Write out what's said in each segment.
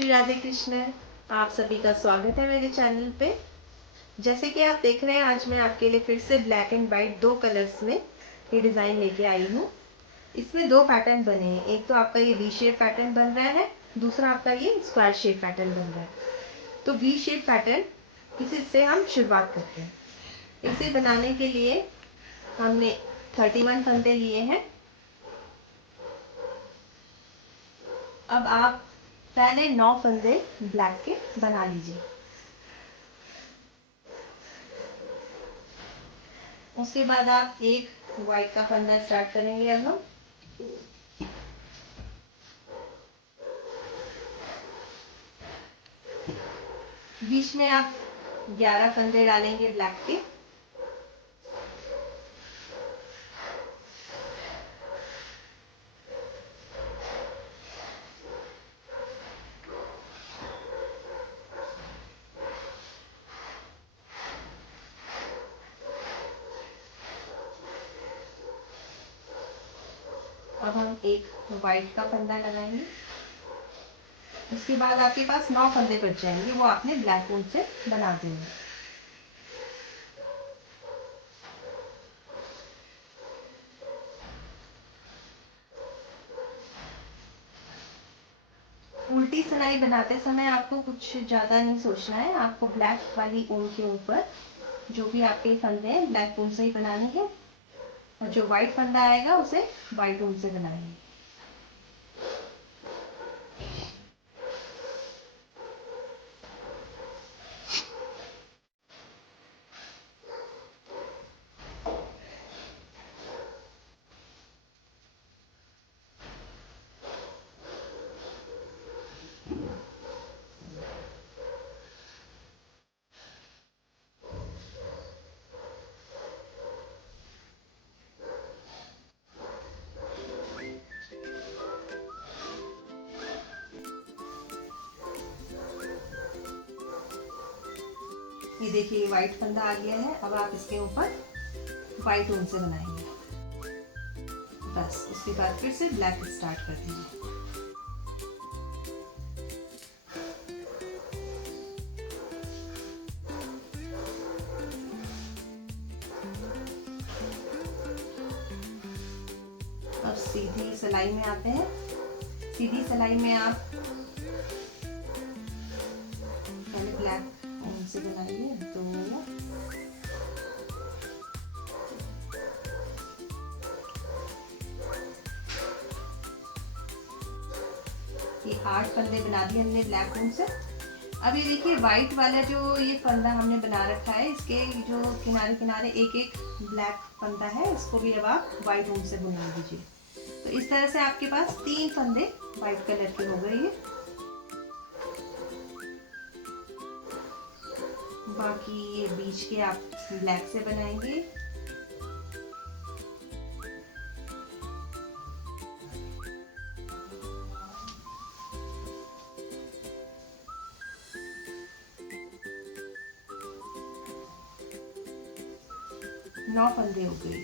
श्री राधे कृष्ण। आप सभी का स्वागत है मेरे चैनल पे। जैसे कि आप देख रहे हैं, आज मैं आपके लिए फिर से ब्लैक एंड वाइट दो कलर्स में ये डिज़ाइन लेके आई हूँ। इसमें दो पैटर्न बने हैं, एक तो आपका ये वी शेप पैटर्न बन रहा है, दूसरा आपका ये स्क्वायर शेप पैटर्न बन रहा है। तो वी शेप पैटर्न इसी से हम शुरुआत करते हैं। इसे बनाने के लिए हमने 31 फंदे लिए हैं। अब आप पहले 9 फंदे ब्लैक के बना लीजिए। उसके बाद आप एक वाइट का फंदा स्टार्ट करेंगे। अब हम बीच में आप 11 फंदे डालेंगे ब्लैक के। अब हम एक वाइट का फंदा लगाएंगे। उसके बाद आपके पास 9 फंदे बच जाएंगे, वो आपने ब्लैक ऊन से बना देंगे। उल्टी सिलाई बनाते समय आपको कुछ ज़्यादा नहीं सोचना है। आपको ब्लैक वाली ऊन के ऊपर जो भी आपके फंदे हैं ब्लैक ऊन से ही बनाने हैं, और जो वाइट फंदा आएगा उसे वाइट ऊन से बनाएंगे। ये देखिए वाइट फंदा आ गया है। अब आप इसके ऊपर वाइट ऊन से बनाएंगे। बस उसके बाद फिर से ब्लैक स्टार्ट कर दीजिए। अब सीधी सिलाई में आते हैं। सीधी सिलाई में आप पहले ब्लैक ऊन से बनाइए 2 ये 8 फंदे बना दिए हमने ब्लैक ऊन से। अब ये देखिए वाइट वाला जो ये फंदा हमने बना रखा है, इसके जो किनारे किनारे एक एक ब्लैक फंदा है, इसको भी अब आप वाइट ऊन से बना दीजिए। तो इस तरह से आपके पास 3 फंदे वाइट कलर के हो गए। ये बाकी ये बीच के आप ब्लैक से बनाएंगे। नौ फंदे हो गए,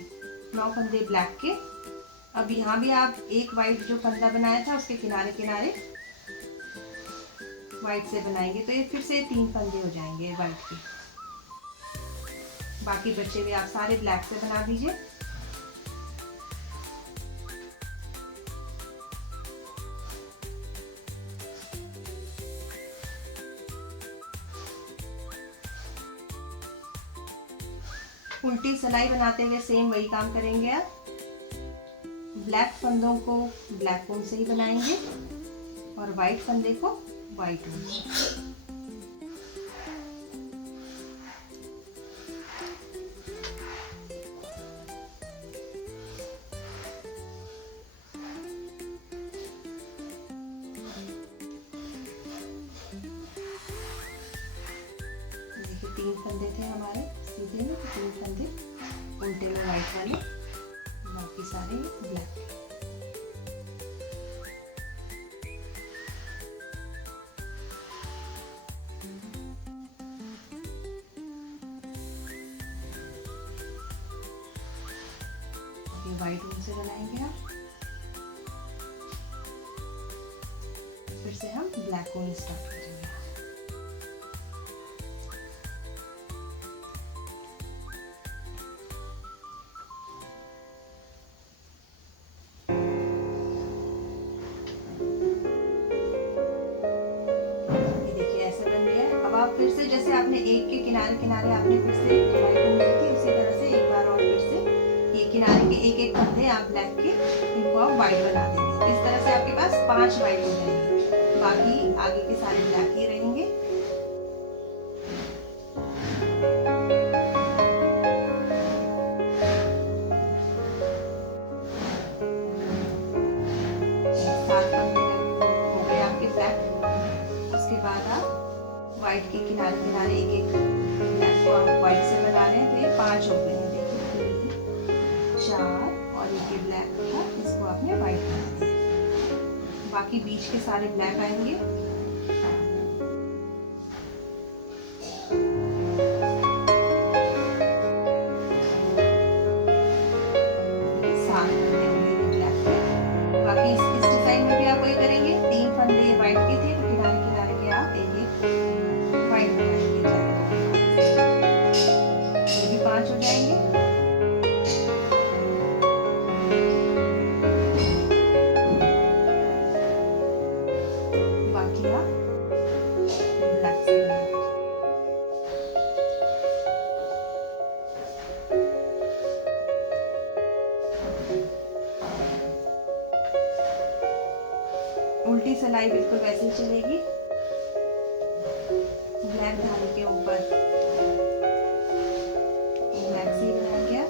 9 फंदे ब्लैक के। अब यहाँ भी आप एक वाइट जो फंदा बनाया था उसके किनारे किनारे वाइट से बनाएंगे, तो ये फिर से 3 फंदे हो जाएंगे वाइट के। बाकी बचे भी आप सारे ब्लैक से बना दीजिए। उल्टी सिलाई बनाते हुए सेम वही काम करेंगे। आप ब्लैक फंदों को ब्लैक ऊन से ही बनाएंगे और वाइट फंदे को वाइट ऊन से। देखिए 3 फंदे थे हमारे सीधे में, तो 3 फंदे उल्टे में वाइट वाले, बाकी सारे ब्लैक। वाइट ऊन से बनाएंगे आप। फिर से हम ब्लैक ऊन स्टार्ट करेंगे। फिर से जैसे आपने एक के किनारे किनारे आपने फिर से व्हाइट ऊन ली थी, उसी तरह से एक बार और फिर से ये किनारे के एक एक फंदे आप ब्लैक के, इनको आप व्हाइट बना देंगे। इस तरह से आपके पास 5 व्हाइट हो जाएंगे, बाकी आगे के सारे ब्लैक ही रहेंगे। व्हाइट के किनारे किनारे एक एक ब्लैक को आप व्हाइट से बना रहे हैं, तो ये 5 हो गए हैं। देखिए 3 4 और एक ब्लैक था, इसको आपने व्हाइट बना दिया। बाकी बीच के सारे ब्लैक आएंगे। बाकी इस डिजाइन में भी आप वही करेंगे। 3 फंदे व्हाइट के थे, तो किनारे किनारे के आप एक एक व्हाइट बनाएंगे। ये भी 5 हो जाएंगे। बाकी आप ब्लैक से बनाएंगे। उल्टी सिलाई बिल्कुल वैसे ही चलेगी। ब्लैक धागे के ऊपर ब्लैक से बनाएंगे।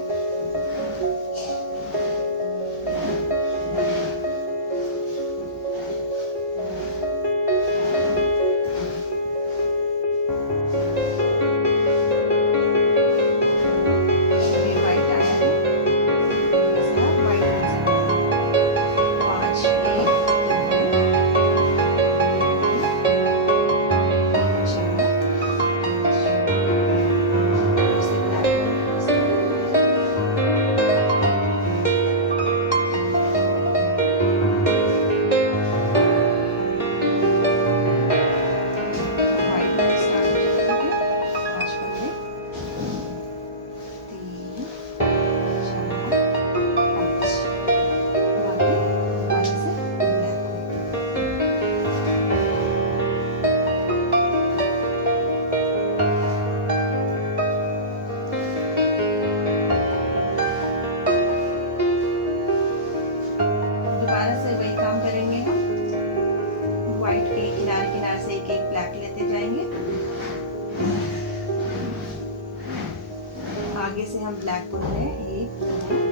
आगे से हम ब्लैक बुन रहे हैं। 1 2 3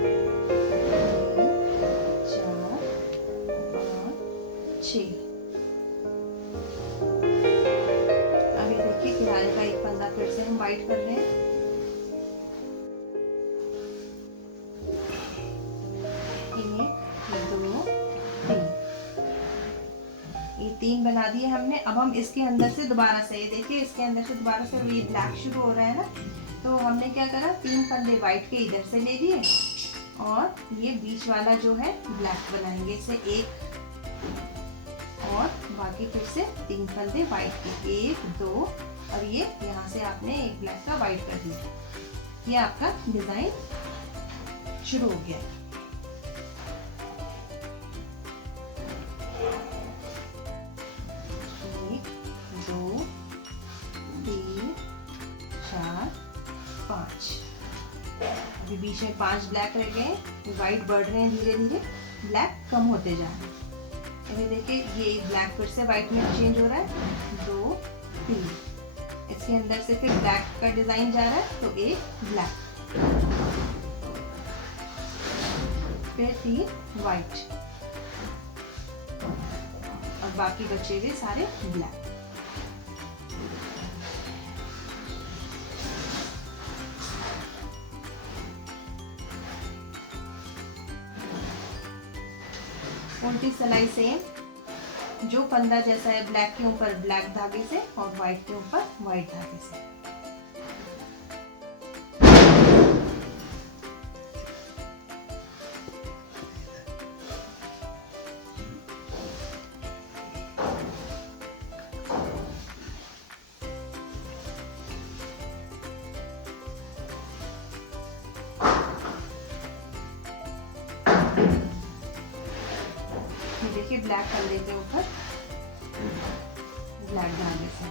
4 5 6। अभी देखिए किनारे का एक फंदा फिर से हम वाइट कर रहे हैं। ये 3 बना दिए हमने। अब हम इसके अंदर से दोबारा से, ये देखिए इसके अंदर से दोबारा से ये ब्लैक शुरू हो रहा है ना, तो हमने क्या करा, 3 फंदे व्हाइट के इधर से ले लिए और ये बीच वाला जो है ब्लैक बनाएंगे। इसे एक और बाकी फिर से 3 फंदे व्हाइट के, 1 2 और ये यहाँ से आपने एक ब्लैक का व्हाइट कर दिया। ये आपका डिजाइन शुरू हो गया। अभी बीच में 5 ब्लैक रह गए, व्हाइट बढ़ रहे हैं धीरे धीरे, ब्लैक कम होते जा रहे हैं। ये देखिए ये ब्लैक फिर से व्हाइट में चेंज हो रहा है। 2 3 इसके अंदर से फिर ब्लैक का डिजाइन जा रहा है, तो एक ब्लैक, फिर 3 व्हाइट और बाकी बचे हुए सारे ब्लैक। उल्टी सिलाई सेम, जो फंदा जैसा है ब्लैक के ऊपर ब्लैक धागे से और व्हाइट के ऊपर व्हाइट धागे से। देखिए ब्लैक फंदे के ऊपर ब्लैक धागे से।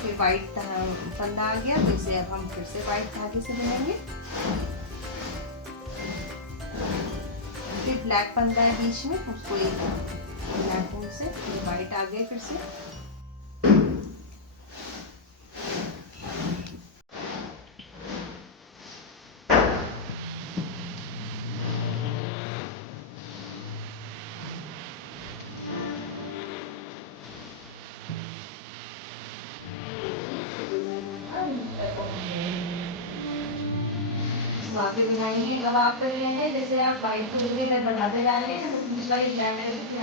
फिर वाइट फंदा आ गया, तो इसे अब हम फिर से वाइट धागे से बुनेंगे। फिर ब्लैक फंदा है बीच में, उसको एक ब्लैक ऊन से वाइट आ गया फिर से। आगे बनाएंगे। अब आप कर रहे हैं, जैसे आप वाइट को धीरे धीरे बढ़ाते जा रहे हैं, तो दूसरा ही ब्लैक ब्लैक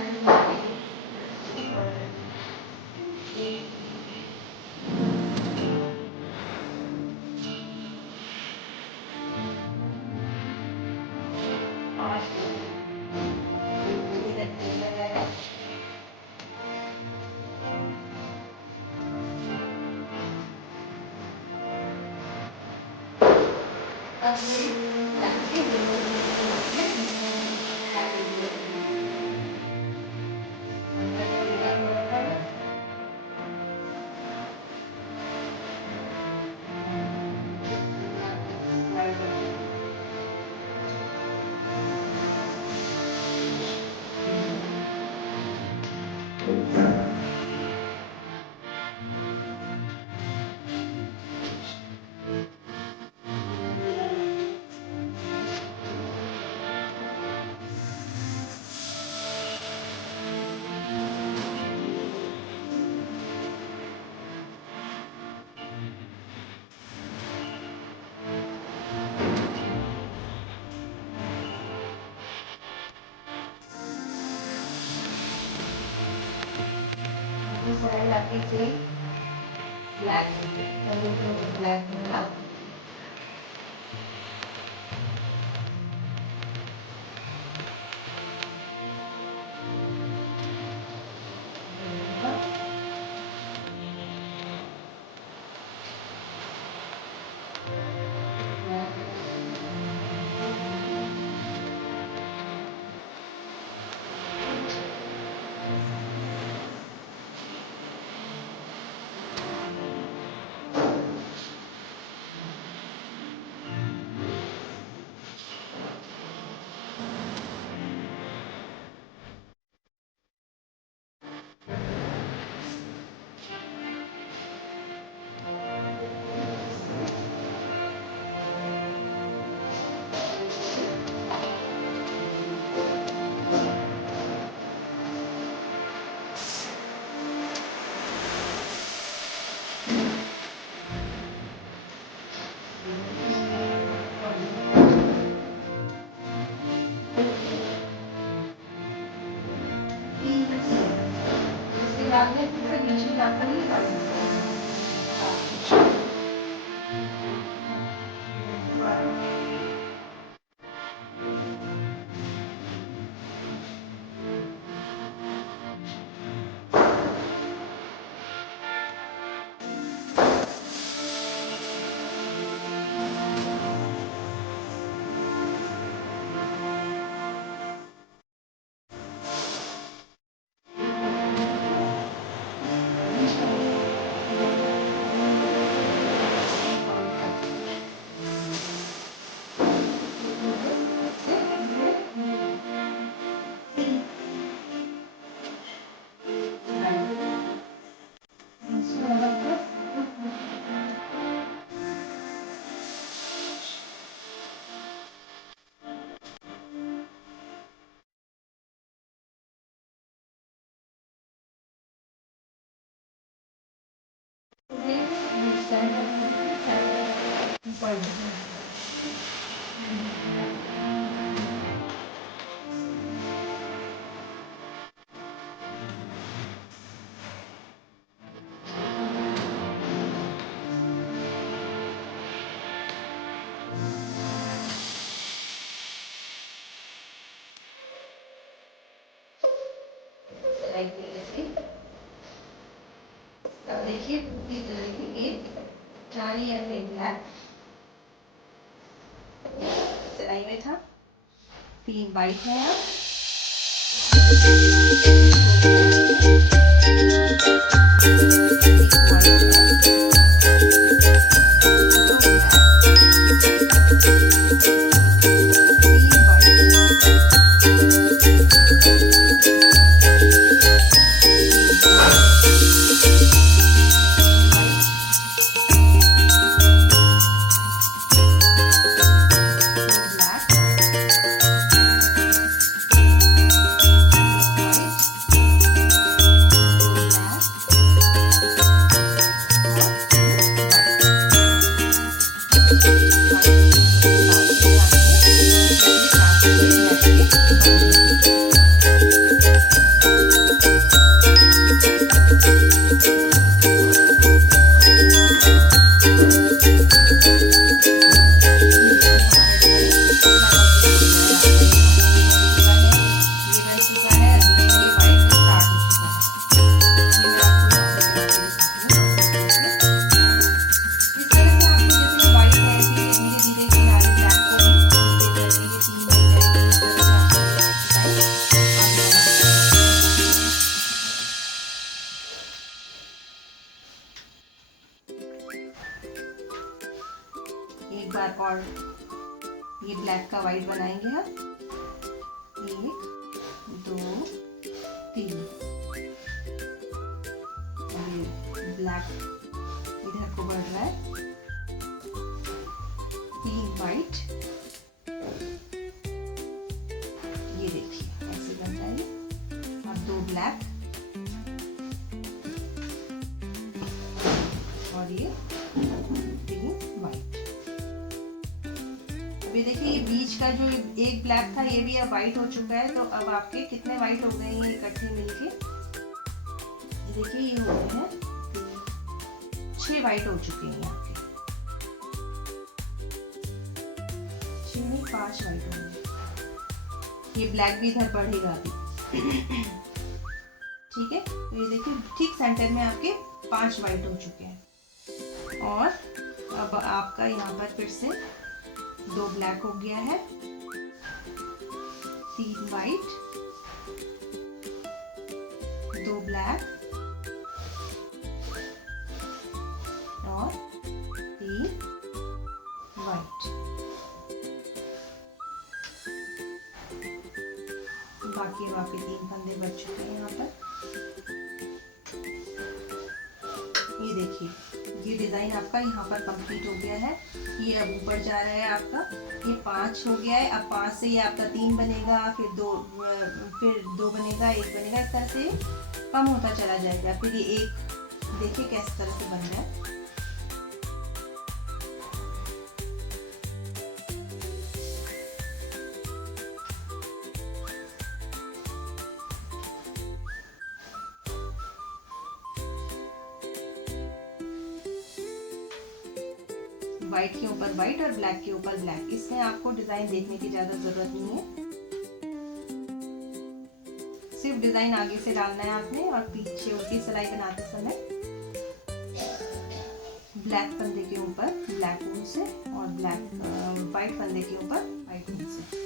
देखिए इस तरह की एक 4 या ब्लैक सिलाई में था, 3 वाइट है यहाँ, एक बार और ये ब्लैक का वाइट बनाएंगे हम। 1 2 3 ब्लैक इधर को बढ़ रहा है, 3 वाइट, ये देखिए ऐसे बन रहा है। अब 2 ब्लैक और ये 3 वाइट। अभी देखिए ये बीच का जो एक ब्लैक था ये भी अब वाइट हो चुका है। तो अब आपके कितने वाइट हो गए ये इकट्ठे मिलके, ये देखिए ये हो गए हैं 6 वाइट हो चुके हैं आपके, 6 नहीं 5 वाइट होंगे। ये ब्लैक भी इधर बढ़ेगा अभी। ठीक है, तो ये देखिए ठीक सेंटर में आपके 5 वाइट हो चुके हैं। और अब आपका यहाँ पर फिर से 2 ब्लैक हो गया है, 3 वाइट, 2 ब्लैक और 3 वाइट। बाकी आपके 3 फंदे बच चुके हैं यहाँ पर। ये देखिए ये डिजाइन आपका यहाँ पर कंप्लीट हो गया है। ये अब ऊपर जा रहा है आपका, ये 5 हो गया है। अब 5 से ये आपका 3 बनेगा, फिर 2 बनेगा, 1 बनेगा, इस तरह से कम होता चला जाएगा। फिर ये 1 देखिए किस तरह से बन रहा है। व्हाइट के ऊपर व्हाइट और ब्लैक के ऊपर ब्लैक, इसमें आपको डिजाइन देखने की ज्यादा जरूरत नहीं है, सिर्फ डिजाइन आगे से डालना है आपने। और पीछे उल्टी सिलाई बनाते समय ब्लैक फंदे के ऊपर ब्लैक ऊन से और व्हाइट फंदे के ऊपर व्हाइट ऊन से।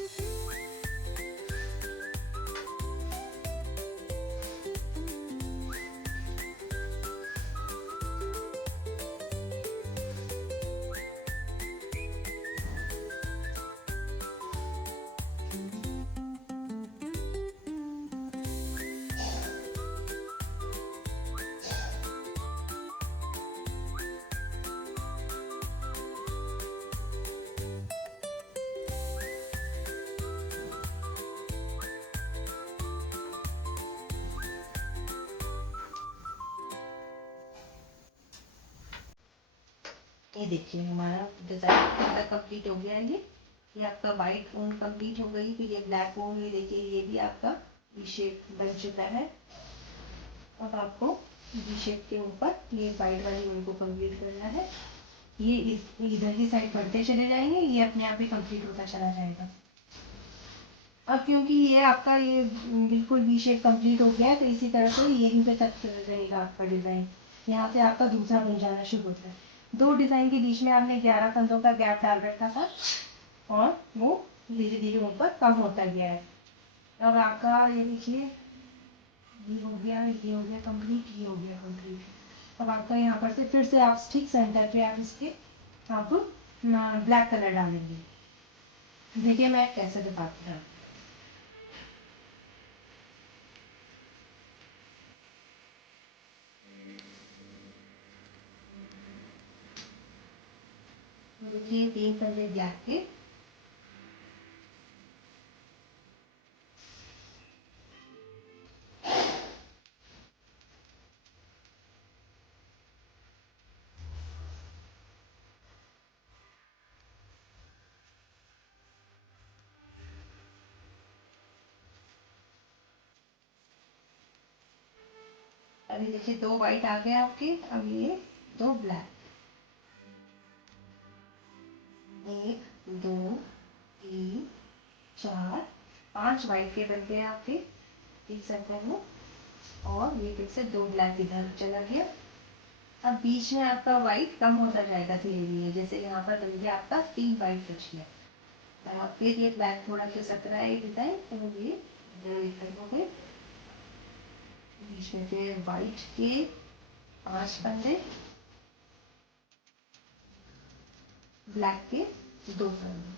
ये देखिए हमारा डिजाइन कंप्लीट हो गया है। ये आपका व्हाइट ऊन कंप्लीट हो गई, फिर ये ब्लैक ऊन, ये देखिए ये भी आपका वी शेप बन चुका है। अब आपको वी शेप के ऊपर ये व्हाइट वाली ऊन को कंप्लीट करना है। ये इधर की साइड बढ़ते चले जाएंगे, ये अपने आप ही कंप्लीट होता चला जाएगा। अब क्योंकि ये आपका ये बिल्कुल वी शेप कंप्लीट हो गया है, तो इसी तरह से यहीं पे तक रहेगा आपका डिजाइन। यहाँ से आपका दूसरा बन जाना शुरू होता है। दो डिजाइन के बीच में आपने 11 फंदों का गैप डाल रखा था और वो धीरे धीरे ऊपर कम होता गया है। अब आपका ये देखिए, ये हो गया, ये हो गया कंप्लीट, ये हो गया कंप्लीट। अब आपका यहाँ पर से फिर से आप ठीक सेंटर पे आप इसके आप ब्लैक कलर डालेंगे। देखिए मैं कैसे दिखाती हूँ। ये 3 फंदे ब्लैक के, अभी देखिए 2 वाइट आ गए आपके। अब ये 2 ब्लैक, 1 2 3 4 5 वाइट के बन गए आपके एक सर्कल में। और ये फिर से 2 ब्लैक इधर चला गया। अब बीच में आपका वाइट कम होता जाएगा धीरे धीरे, जैसे यहाँ पर बन गया आपका 3 वाइट बच गया। अब फिर ये ब्लैक थोड़ा खिसक रहा है डिजाइन, तो ये हो गए। बीच में फिर वाइट के 5 फंदे, ब्लैक के 2 फंदे,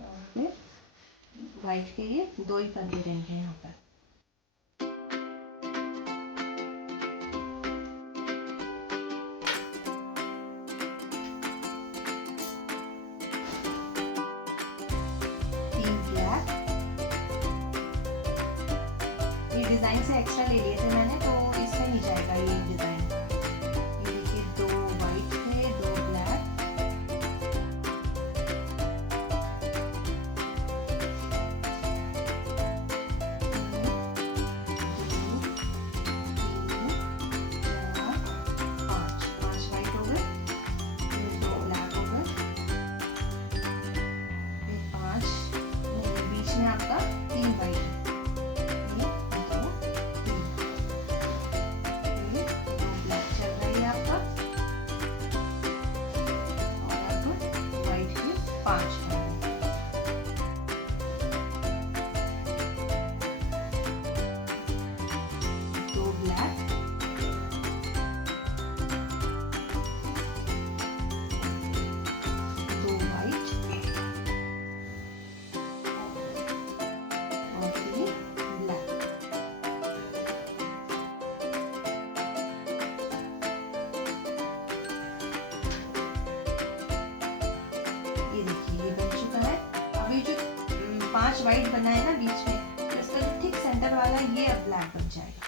और फिर वाइट के ये 2 ही फंदे रहेंगे यहाँ पर। डिजाइन से एक्स्ट्रा ले लिए थे मैंने, तो इसमें नहीं जाएगा ये डिजाइन। ये देखिए 2 वाइट थे, 2 ब्लैक, पांच वाइट हो गए, 2 ब्लैक हो गए, फिर 5, बीच में आपका 3 वाइट, पांच वाइट बनाए ना बीच में, तो इसका जो ठीक सेंटर वाला ये अब ब्लैक बन जाएगा।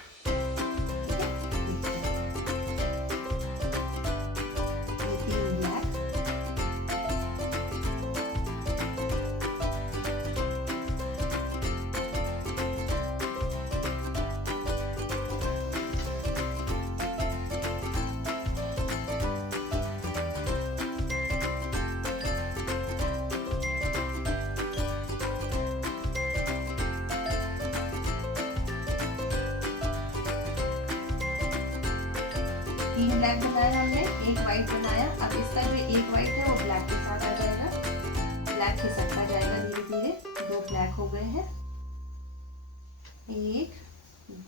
तीन ब्लैक बनाया हमने, एक वाइट बनाया। अब इसका जो एक वाइट है वो ब्लैक के साथ आ जाएगा, ब्लैक खिसकता जाएगा धीरे धीरे। 2 ब्लैक हो गए हैं, 1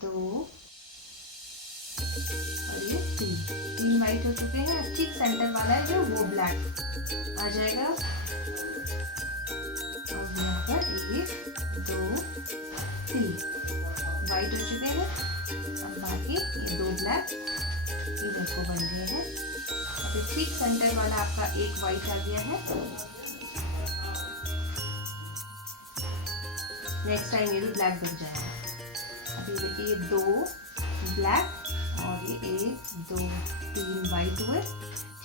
2 और ये 3 वाइट हो चुके हैं। ठीक सेंटर वाला है जो वो ब्लैक आ जाएगा। और यहाँ पर 1 2 3 वाइट हो चुके हैं। अब बाकी ये 2 ब्लैक ये देखो बन गए हैं। अब ठीक सेंटर वाला आपका एक वाइट आ गया है। नेक्स्ट टाइम ये भी ब्लैक बन जाएगा। अभी देखिए ये 2 ब्लैक और ये 1 2 3 वाइट हुए।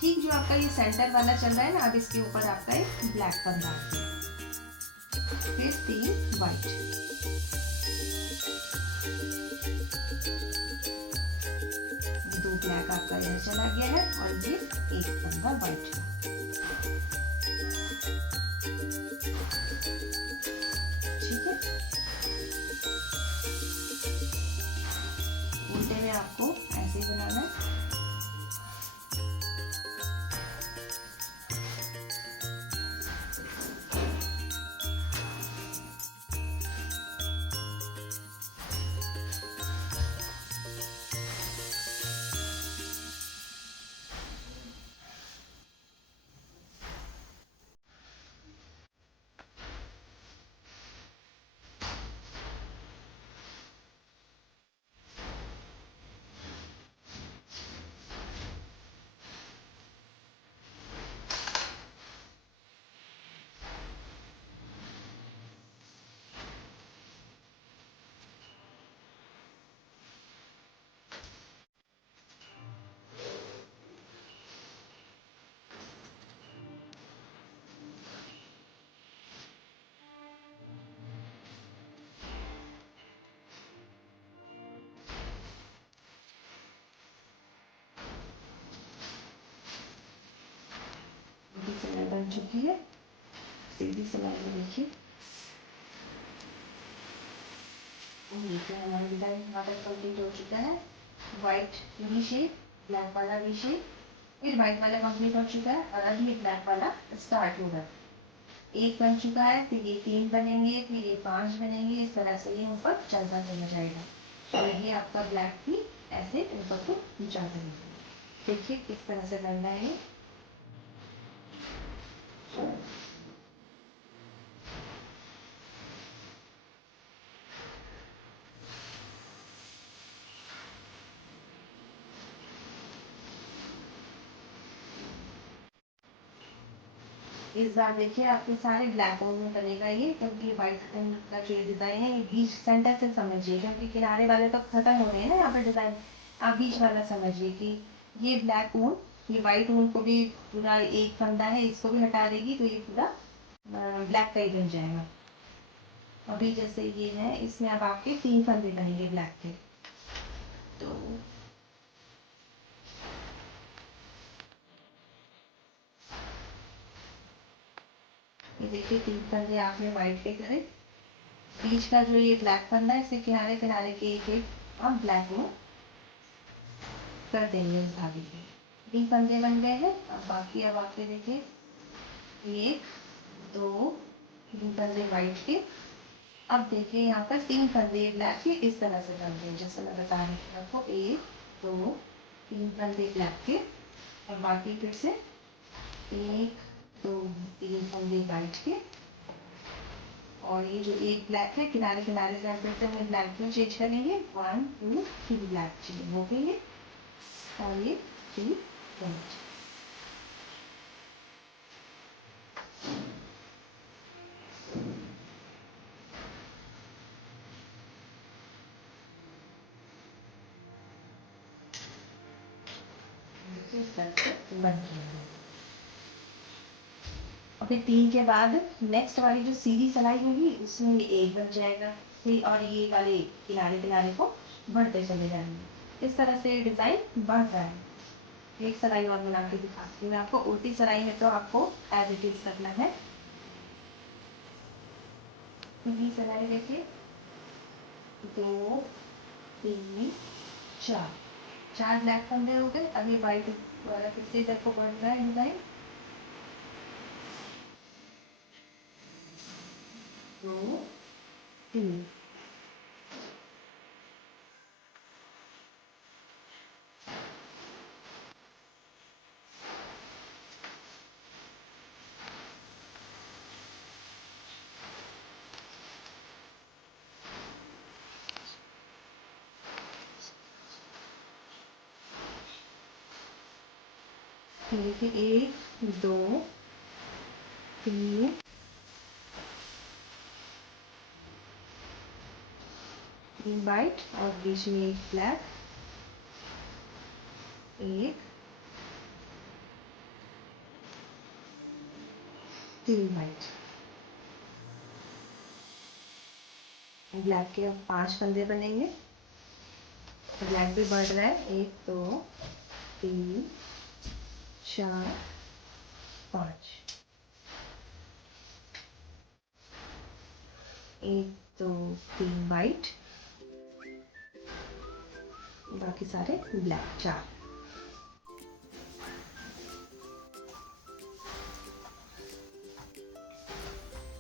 ठीक जो आपका ये सेंटर वाला चल रहा है ना, अब इसके ऊपर आपका एक ब्लैक बन रहा है, फिर 3 वाइट। ब्लैक आपका इधर चला गया है और ये एक फंदा वाइट है। ठीक है। चुकी है। सीधी सिलाई में देखिए हमारा डिजाइन यहाँ तक कंप्लीट हो चुका है। व्हाइट वी शेप, ब्लैक वाला वी शेप, फिर व्हाइट वाला कंप्लीट हो चुका है और अभी ब्लैक वाला स्टार्ट होगा। एक बन चुका है, फिर ये 3 बनेंगे, फिर ये 5 बनेंगे, इस तरह से ये ऊपर चलता चला जाएगा और ये आपका ब्लैक भी ऐसे ऊपर को जाता रहेगा। देखिए किस तरह से बनना है। इस बार देखिए आपके सारे ब्लैक में बनेगा ये, क्योंकि व्हाइट का जो डिजाइन है ये बीच सेंटर से समझिए, क्योंकि किनारे वाले तो खत्म हो रहे हैं ना यहाँ पर डिजाइन। आप बीच वाला समझिए कि ये ब्लैक ऊन, ये व्हाइट ऊन को भी पूरा एक फंदा है इसको भी हटा देगी तो ये पूरा ब्लैक का ही बन जाएगा। अभी जैसे ये है इसमें अब आपके 3 फंदे बनेंगे ब्लैक के। तो ये देखिए 3 फंदे आपने व्हाइट के करे, बीच का जो ये ब्लैक फंदा है इसके किनारे किनारे के एक एक आप ब्लैक में कर देंगे इस धागे पे। 3 फंदे बन गए हैं। अब बाकी अब आपके देखिए 1 2 3 फंदे व्हाइट के। अब देखिए यहाँ पर 3 फंदे ब्लैक के इस तरह से बनते हैं जैसे मैं बता रही थी आपको। 1 2 3 फंदे ब्लैक के और बाकी फिर से 1 2 3 फंदे व्हाइट के और ये जो एक ब्लैक है किनारे किनारे से फिर से हम ब्लैक में चेंज करेंगे। 1 2 3 ब्लैक चेंज हो गई है और ये 3 व्हाइट। इस तरह से बन जाएगा। और फिर 3 के बाद नेक्स्ट वाली जो सीधी सिलाई होगी उसमें ये 1 बन जाएगा, फिर और ये वाले किनारे किनारे को बढ़ते चले जाएंगे। इस तरह से डिजाइन बढ़ रहा है। एक सिलाई और बना के दिखाती हूँ मैं आपको। उल्टी सिलाई में तो आपको एज इट इज करना है। सीधी सिलाई देखिए 2 3 4, 4 ब्लैक फंदे हो गए। अभी व्हाइट वाला फिर से इधर को बढ़ रहा है डिजाइन। 2 3 देखिए 1 2 3 व्हाइट और बीच में एक ब्लैक, एक 3 व्हाइट। ब्लैक के अब 5 फंदे बनेंगे। ब्लैक भी बढ़ रहा है। 1 2 3 4 5, 1 2 3 व्हाइट, बाकी सारे ब्लैक 4।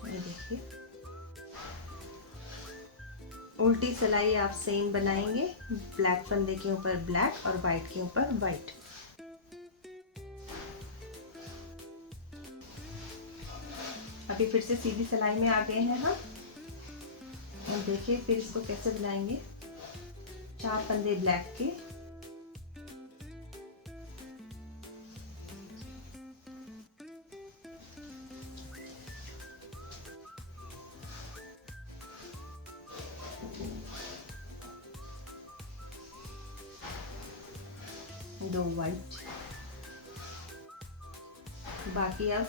ये देखिए उल्टी सिलाई आप सेम बनाएंगे, ब्लैक फंदे के ऊपर ब्लैक और व्हाइट के ऊपर व्हाइट। अभी फिर से सीधी सिलाई में आ गए हैं हम। और देखिए फिर इसको कैसे बनाएंगे। 4 फंदे ब्लैक के, दो व्हाइट, बाकी अब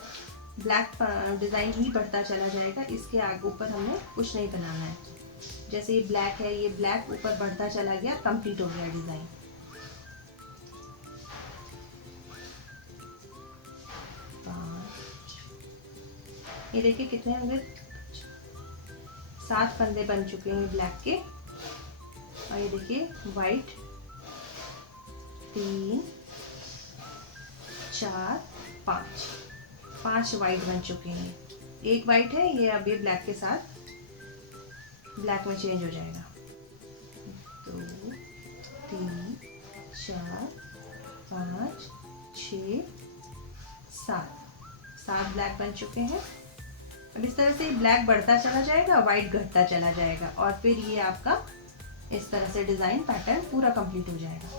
ब्लैक डिजाइन ही बढ़ता चला जाएगा। इसके आगे ऊपर हमें कुछ नहीं बनाना है। जैसे ये ब्लैक है, ये ब्लैक ऊपर बढ़ता चला गया, कंप्लीट हो गया डिजाइन। ये देखिए कितने हमें 7 फंदे बन चुके हैं ब्लैक के। और ये देखिए वाइट 3 4 5 वाइट बन चुके हैं। एक वाइट है ये, अब ये ब्लैक के साथ ब्लैक में चेंज हो जाएगा। 2 3 4 5 6 7 ब्लैक बन चुके हैं। अब इस तरह से ब्लैक बढ़ता चला जाएगा, वाइट घटता चला जाएगा और फिर ये आपका इस तरह से डिजाइन पैटर्न पूरा कंप्लीट हो जाएगा।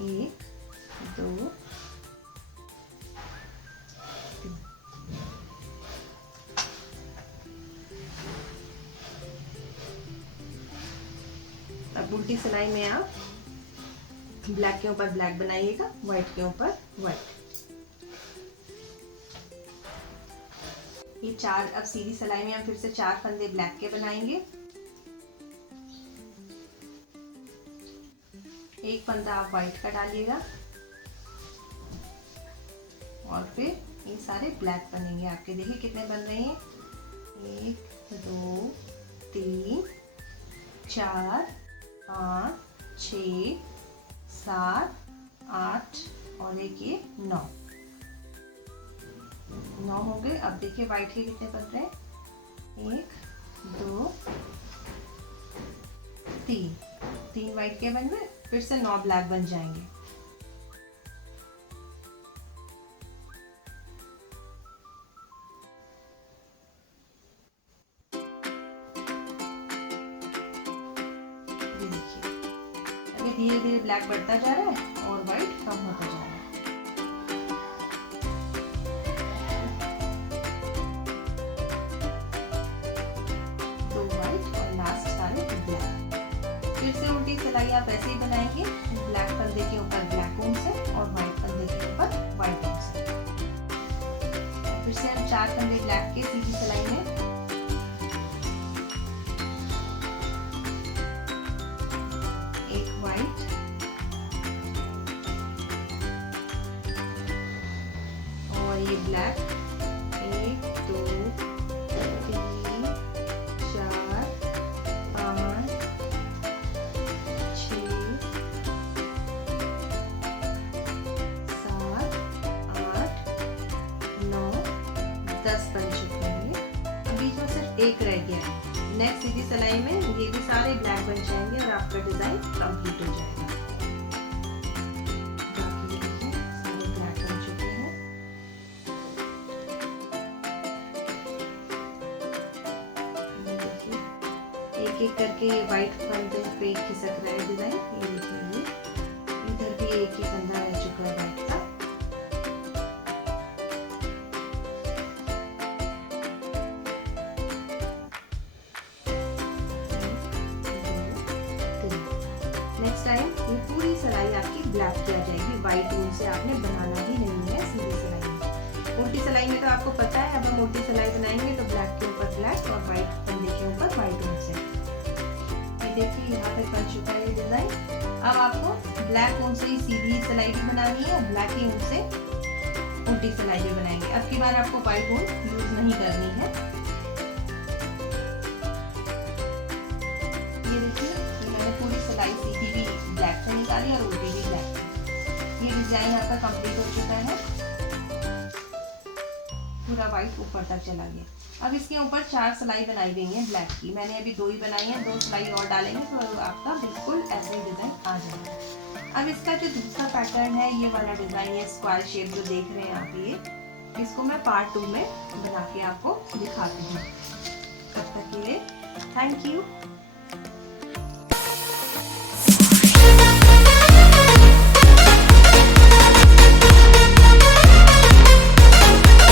1 2 3। अब उल्टी सिलाई में आप ब्लैक के ऊपर ब्लैक बनाइएगा, व्हाइट के ऊपर व्हाइट। ये 4, अब सीधी सिलाई में हम फिर से 4 फंदे ब्लैक के बनाएंगे। एक फंदा आप व्हाइट का डालिएगा और फिर ये सारे ब्लैक बनेंगे आपके। देखिए कितने बन रहे हैं, 1 2 3 4 5 6 7 8 और एक ये 9 हो गए। अब देखिए व्हाइट के कितने बन रहे हैं, 1 2 3 व्हाइट के बन गए, फिर से 9 ब्लैक बन जाएंगे। देखिए अभी धीरे धीरे ब्लैक बढ़ता जा रहा है और व्हाइट कम होता जा रहा है। फिर से उल्टी सिलाई आप ऐसे ही बनाएंगे, ब्लैक फंदे के ऊपर ब्लैक ऊन से और व्हाइट फंदे के ऊपर व्हाइट ऊन से। फिर से हम 4 फंदे ब्लैक के सीधी सिलाई में एक व्हाइट और ये ब्लैक, 1 2 3 4 5 6 7 8 9 10 बन चुके हैं। अब बीच में सिर्फ एक रह गया है। नेक्स्ट सीधी सिलाई में ये भी सारे ब्लैक बन जाएंगे और आपका डिजाइन कंप्लीट हो जाएगा। बाकी देखिए सारे ब्लैक बन चुके हैं। एक एक करके ये व्हाइट फंदे पे खिसक रहा है डिजाइन। ये देखिए इधर भी एक ही फंदा रह चुका है व्हाइट का। नेक्स्ट टाइम ये पूरी सिलाई आपकी ब्लैक की आ जाएगी, व्हाइट ऊन से आपने बनाना भी नहीं है सीधी सिलाई में। उल्टी सिलाई में तो आपको पता है, अब हम उल्टी सिलाई बनाएंगे तो ब्लैक के ऊपर ब्लैक और व्हाइट फंदे के ऊपर व्हाइट ऊन से। ये देखिए यहाँ तक बन चुका है ये डिजाइन। अब आपको ब्लैक ऊन से ही सीधी सिलाई भी बनानी है, ब्लैक ही ऊन से उल्टी सिलाई भी बनाएंगे। अब की बार आपको व्हाइट ऊन यूज नहीं करनी है। ये देखिए मैंने पूरी सिलाई सीधी भी ब्लैक से निकाली और उल्टी भी ब्लैक से। ये डिजाइन आपका कंप्लीट हो चुका है, पूरा व्हाइट ऊपर तक चला गया। अब इसके ऊपर 4 सिलाई बनाई गई है ब्लैक की। मैंने अभी 2 ही बनाई है, 2 सिलाई और डालेंगे तो आपका बिल्कुल ऐसा ही डिजाइन आ जाएगा। अब इसका जो दूसरा पैटर्न है, ये वाला डिजाइन है स्क्वायर शेप जो देख रहे हैं आप, ये इसको मैं पार्ट 2 में बना के आपको दिखाती हूँ। तब तक के लिए थैंक यू।